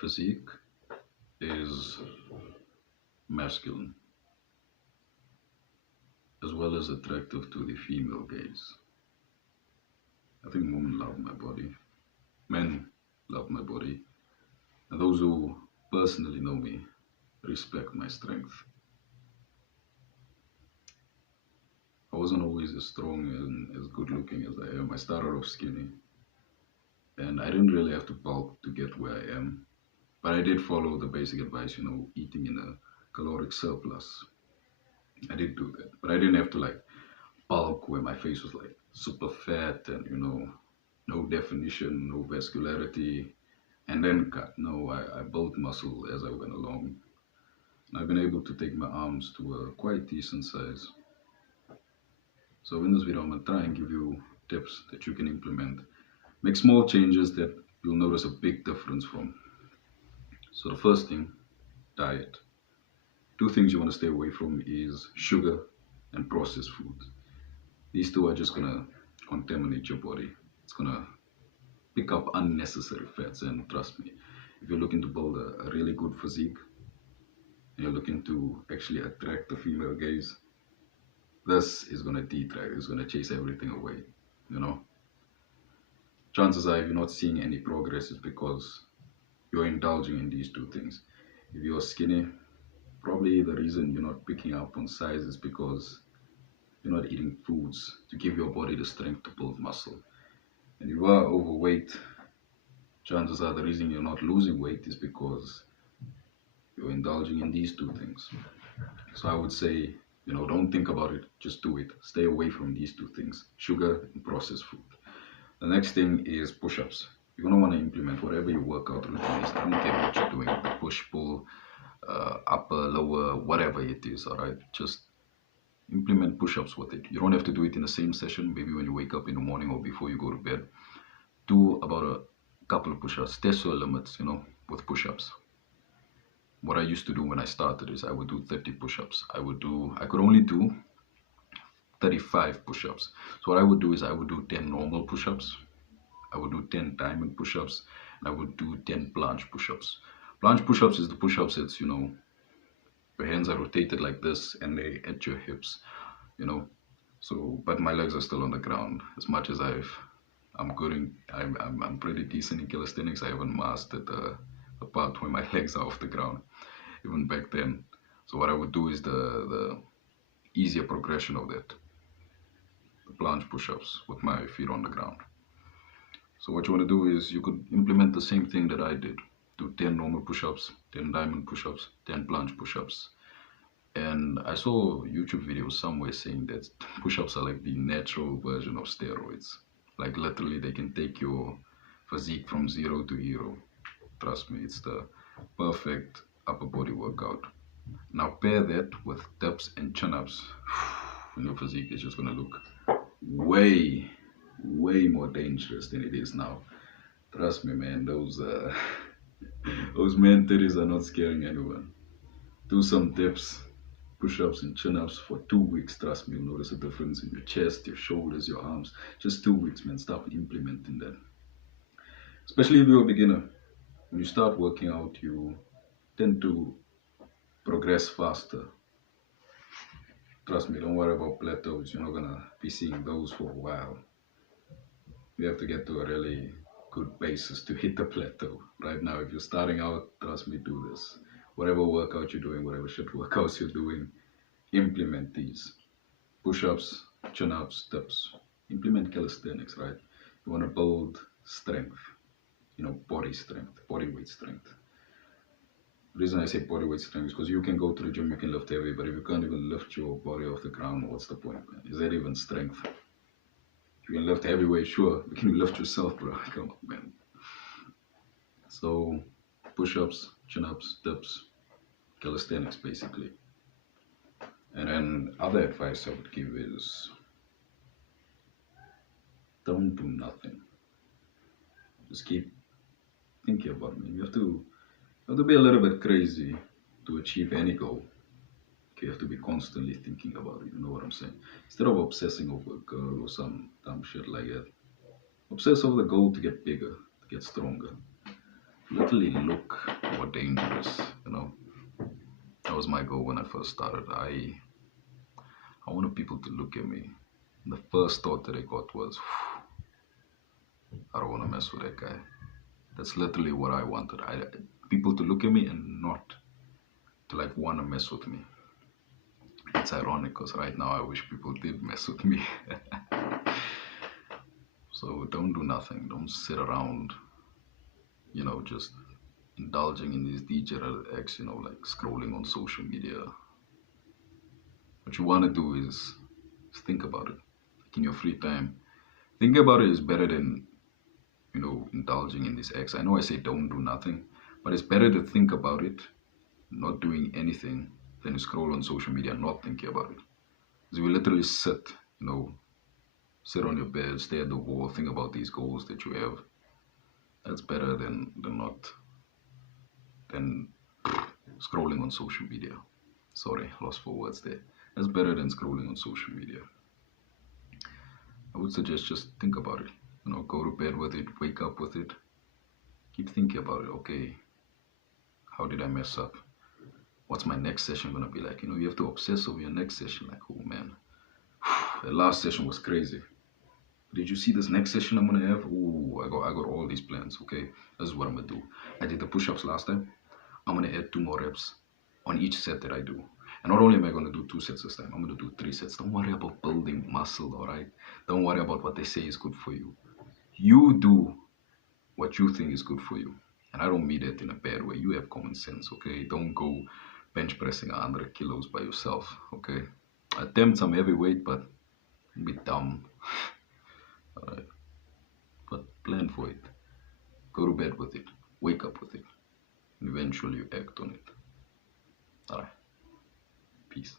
physique is masculine as well as attractive to the female gaze. I think women love my body, men love my body, and those who personally know me respect my strength. I wasn't always as strong and as good looking as I am. I started off skinny, and I didn't really have to bulk to get where I am. But I did follow the basic advice, eating in a caloric surplus. I did do that, but I didn't have to like bulk where my face was like super fat and no definition, no vascularity, and then cut. No, I built muscle as I went along. And I've been able to take my arms to a quite decent size. So in this video, I'm gonna try and give you tips that you can implement. Make small changes that you'll notice a big difference from. So the first thing, diet. Two things you want to stay away from is sugar and processed food. These two are just gonna contaminate your body. It's gonna pick up unnecessary fats, and trust me, if you're looking to build a really good physique and you're looking to actually attract the female gaze, this is gonna detract, it's gonna chase everything away, you know. Chances are if you're not seeing any progress is because you're indulging in these two things. If you're skinny, probably the reason you're not picking up on size is because you're not eating foods to give your body the strength to build muscle. And if you are overweight, chances are the reason you're not losing weight is because you're indulging in these two things. So I would say, don't think about it, just do it. Stay away from these two things, sugar and processed food. The next thing is push-ups. You're gonna want to implement whatever your workout routine is. I don't care what you're doing, push, pull, upper, lower, whatever it is, all right? Just implement push-ups with it. You don't have to do it in the same session, maybe when you wake up in the morning or before you go to bed. Do about a couple of push-ups. Test your limits, with push-ups. What I used to do when I started is I would do 30 push-ups. I could only do 35 push-ups. So what I would do is I would do 10 normal push-ups. I would do 10 diamond push-ups, and I would do 10 planche push-ups. Planche push-ups is the push-ups that's, your hands are rotated like this and they at your hips, So, but my legs are still on the ground. As much as I'm good in, I'm pretty decent in calisthenics. I haven't mastered the part where my legs are off the ground, even back then. So what I would do is the easier progression of that, the planche push-ups with my feet on the ground. So what you want to do is you could implement the same thing that I did. Do 10 normal push-ups, 10 diamond push-ups, 10 planche push-ups. And I saw YouTube videos somewhere saying that push-ups are like the natural version of steroids. Like literally they can take your physique from zero to hero. Trust me, it's the perfect upper body workout. Now pair that with dips and chin-ups, and your physique is just gonna look way, way more dangerous than it is now. Trust me, man, those those man titties are not scaring anyone. Do some dips, push-ups and chin-ups for 2 weeks. Trust me, you'll notice a difference in your chest, your shoulders, your arms. Just 2 weeks, man. Start implementing that. Especially if you're a beginner. When you start working out, you tend to progress faster. Trust me, don't worry about plateaus. You're not gonna be seeing those for a while. You have to get to a really good basis to hit the plateau. Right now, if you're starting out, trust me, do this. Whatever workout you're doing, whatever shit workouts you're doing, implement these. Push-ups, chin-ups, dips. Implement calisthenics, right? You want to build strength, body strength, body weight strength. The reason I say body weight strength is because you can go to the gym, you can lift heavy, but if you can't even lift your body off the ground, what's the point, man? Is that even strength? You can lift heavy weight, sure, but can you lift yourself, bro? Come on, man. So, push-ups, chin-ups, dips, calisthenics, basically. And then other advice I would give is don't do nothing. Just keep thinking about it. You have to be a little bit crazy to achieve any goal. You have to be constantly thinking about it, you know what I'm saying? Instead of obsessing over a girl or some dumb shit like that, obsess over the goal to get bigger, to get stronger. literally look more dangerous, you know. That was my goal when I first started. I wanted people to look at me. The first thought that I got was, I don't want to mess with that guy. That's literally what I wanted. People to look at me and not to like want to mess with me. It's ironic because right now I wish people did mess with me. So don't do nothing. Don't sit around, just indulging in these digital acts, like scrolling on social media. What you want to do is think about it. Like in your free time, think about it is better than, indulging in these acts. I know I say don't do nothing, but it's better to think about it, not doing anything, than to scroll on social media not thinking about it. Because we literally sit on your bed, stare at the wall, think about these goals that you have. That's better than not than scrolling on social media. Sorry, lost for words there. That's better than scrolling on social media. I would suggest just think about it. Go to bed with it, wake up with it, keep thinking about it. Okay, how did I mess up? What's my next session gonna be like? You have to obsess over your next session. Like, oh man, the last session was crazy. Did you see this next session I'm gonna have? Oh, I got all these plans. Okay, this is what I'm gonna do. I did the push-ups last time. I'm gonna add 2 more reps on each set that I do. And not only am I gonna do 2 sets this time, I'm gonna do 3 sets. Don't worry about building muscle, alright? Don't worry about what they say is good for you. You do what you think is good for you. And I don't mean that in a bad way. You have common sense, okay? Don't go bench pressing 100 kilos by yourself, okay? Attempt some heavy weight, but don't be dumb. Alright? But plan for it. Go to bed with it. Wake up with it. And eventually you act on it. Alright. Peace.